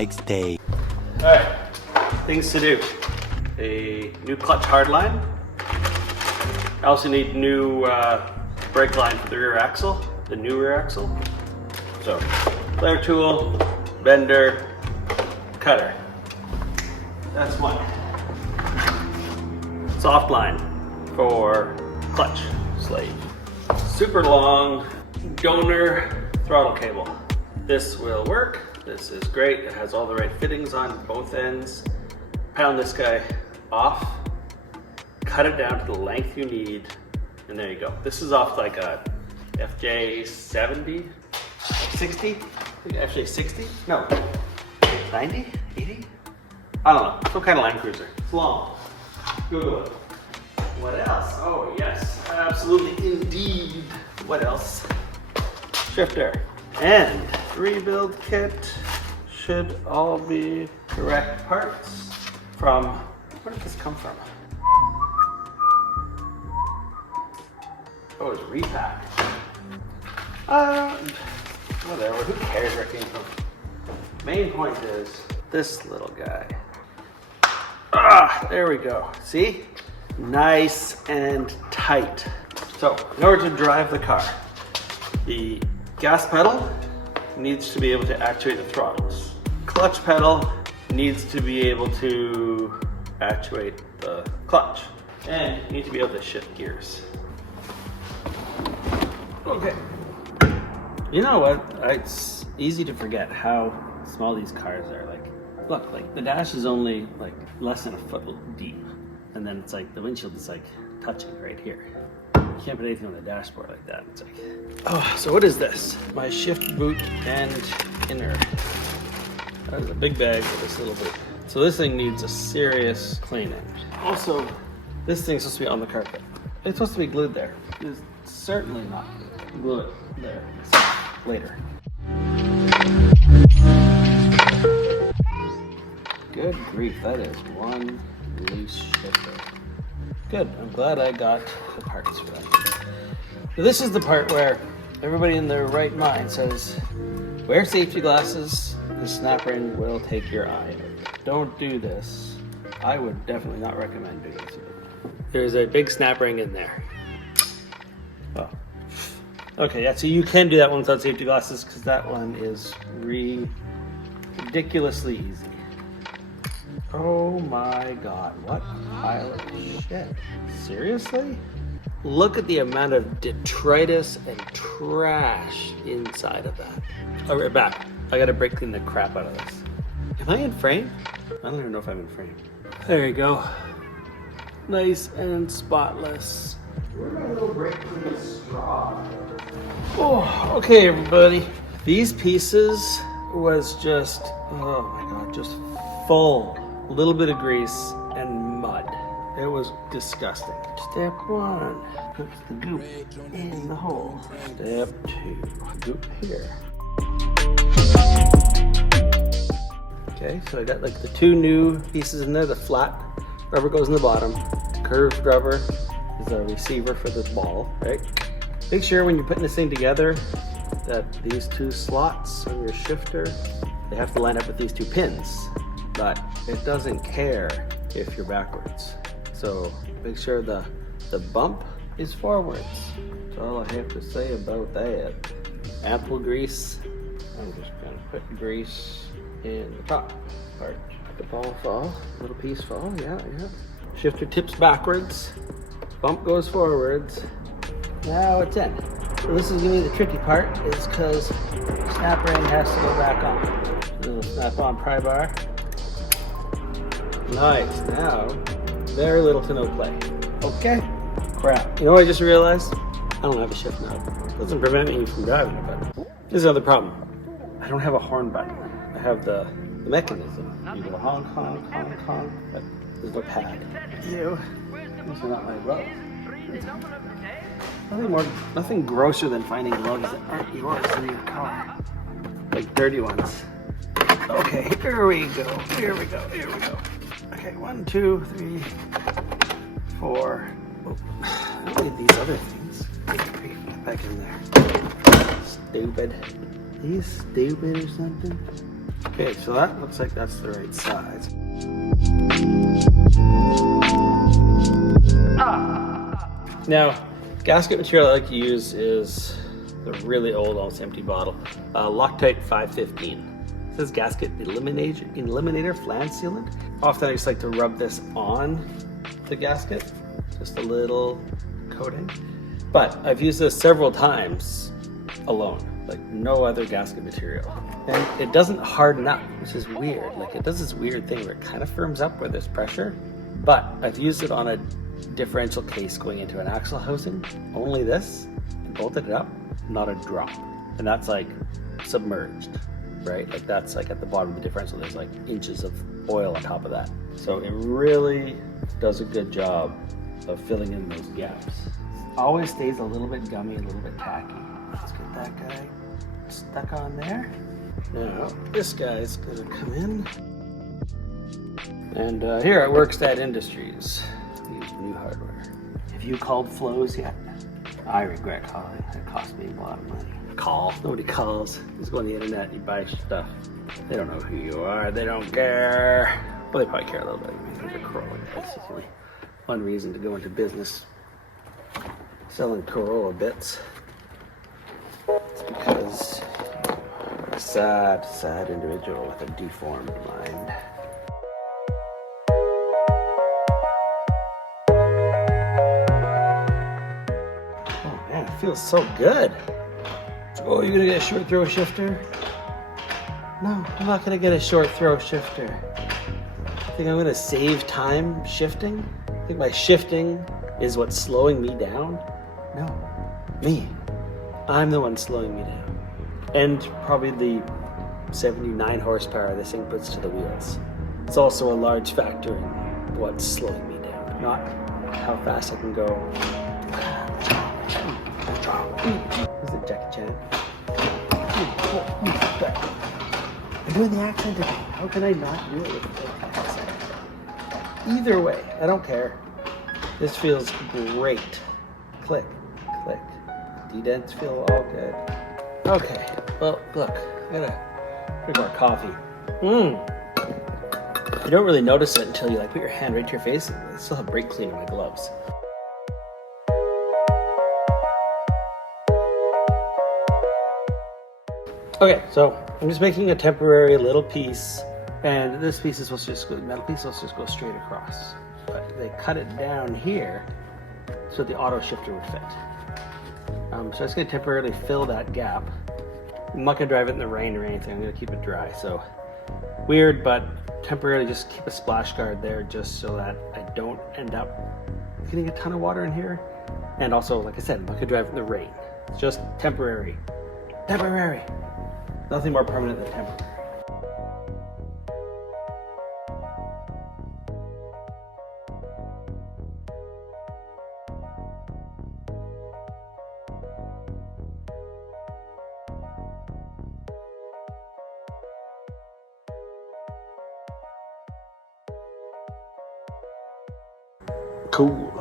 next day. All right, things to do. A new clutch hardline. I also need new brake line for the rear axle, the new rear axle. So, flare tool, bender, cutter. That's one. Soft line for clutch slave. Super long donor throttle cable. This will work. This is great. It has all the right fittings on both ends. Pound this guy off, cut it down to the length you need, and there you go. This is off like a FJ 70, 60, actually 60? No, 90, 80? I don't know, some kind of Land Cruiser. It's long. Google it. What else? Oh yes, absolutely indeed. What else? Shifter and rebuild kit should all be correct parts from, where did this come from? Oh, it's repack. Whatever, who cares where it came from? Main point is this little guy. There we go. See? Nice and tight. So, in order to drive the car, the gas pedal needs to be able to actuate the throttles. Clutch pedal needs to be able to actuate the clutch. And you need to be able to shift gears. Okay. You know what? It's easy to forget how small these cars are. Like, look, like the dash is only like less than a foot deep. And then it's like the windshield is like touching right here. You can't put anything on the dashboard like that. It's like, oh, so what is this? My shift boot and inner. That is a big bag for this little boot. So this thing needs a serious cleaning. Also, this thing's supposed to be on the carpet. It's supposed to be glued there. It's certainly not glue it there. Later. Good grief, that is one loose shifter. Good, I'm glad I got the parts for that. So this is the part where everybody in their right mind says, wear safety glasses, the snap ring will take your eye out. Don't do this. I would definitely not recommend doing this. There's a big snap ring in there. Oh. Okay, yeah, so you can do that one without safety glasses because that one is ridiculously easy. Oh my God, what a pile of shit. Seriously? Look at the amount of detritus and trash inside of that. All right, back. I gotta brake clean the crap out of this. Am I in frame? I don't even know if I'm in frame. There you go. Nice and spotless. Where's my little brake clean straw? Oh, okay, everybody. These pieces was just, oh my God, just full. A little bit of grease and mud. It was disgusting. Step one, put the goop in the hole. Step two, goop here. Okay, so I got like the two new pieces in there. The flat rubber goes in the bottom. The curved rubber is a receiver for the ball, right? Make sure when you're putting this thing together that these two slots on your shifter, they have to line up with these two pins. But it doesn't care if you're backwards. So make sure the bump is forwards. That's all I have to say about that. Ample grease. I'm just gonna put grease in the top part. The ball fall, little piece fall, yeah. Shifter tips backwards, bump goes forwards. Now it's in. So this is gonna be the tricky part, is because snap ring has to go back on. So the snap on pry bar. Nice, now, very little to no play. Okay, crap. You know what I just realized? I don't have a shift knob. Doesn't prevent me from driving it, but this is another problem. I don't have a horn button. I have the mechanism. You go honk, honk, honk, honk, but there's no pad. Ew, these are not my gloves. Nothing grosser than finding gloves that aren't yours in your car. Like dirty ones. Okay, here we go. Okay, 1, 2, 3, 4. Oh, look at these other things. Get back in there. Stupid. Are you stupid or something? Okay, so that looks like that's the right size. Now, gasket material I like to use is the really old, almost empty bottle. Loctite 515. It says gasket eliminator flange sealant. Often I just like to rub this on the gasket, just a little coating. But I've used this several times alone, like no other gasket material. And it doesn't harden up, which is weird. Like it does this weird thing where it kind of firms up where there's pressure. But I've used it on a differential case going into an axle housing, only this, and bolted it up, not a drop. And that's like submerged, right? Like that's like at the bottom of the differential, there's like inches of oil on top of that. So it really does a good job of filling in those gaps. Always stays a little bit gummy, a little bit tacky. Let's get that guy stuck on there. Now, this guy's gonna come in. And here at Workstad Industries, we use new hardware. Have you called Flows yet? I regret calling. It cost me a lot of money. Call. Nobody calls. Just go on the internet, you buy stuff. They don't know who you are. They don't care. Well, they probably care a little bit. I mean, they're Corolla guys. It's only one reason to go into business selling Corolla bits. It's because you're a sad, sad individual with a deformed mind. Man, it feels so good. Oh, you're gonna get a short throw shifter? No, I'm not gonna get a short throw shifter. Think I'm gonna save time shifting? Think my shifting is what's slowing me down? No, me. I'm the one slowing me down. And probably the 79 horsepower this thing puts to the wheels. It's also a large factor in what's slowing me down, not how fast I can go. Is it Jackie Chan? I'm doing the accent today. How can I not do it with the accent? Either way, I don't care. This feels great. Click, click. D-dents feel all good. Okay, well, look, I gotta drink more coffee. You don't really notice it until you like put your hand right to your face. I still have brake clean in my gloves. Okay, so I'm just making a temporary little piece, and this piece is supposed to just go, the metal piece is supposed to just go straight across. But they cut it down here so the auto shifter would fit. So I'm just gonna temporarily fill that gap. I'm not gonna drive it in the rain or anything, I'm gonna keep it dry. So weird, but temporarily just keep a splash guard there just so that I don't end up getting a ton of water in here. And also, like I said, I'm not gonna drive it in the rain. It's just temporary. Temporary. Nothing more permanent than temporary. Cool.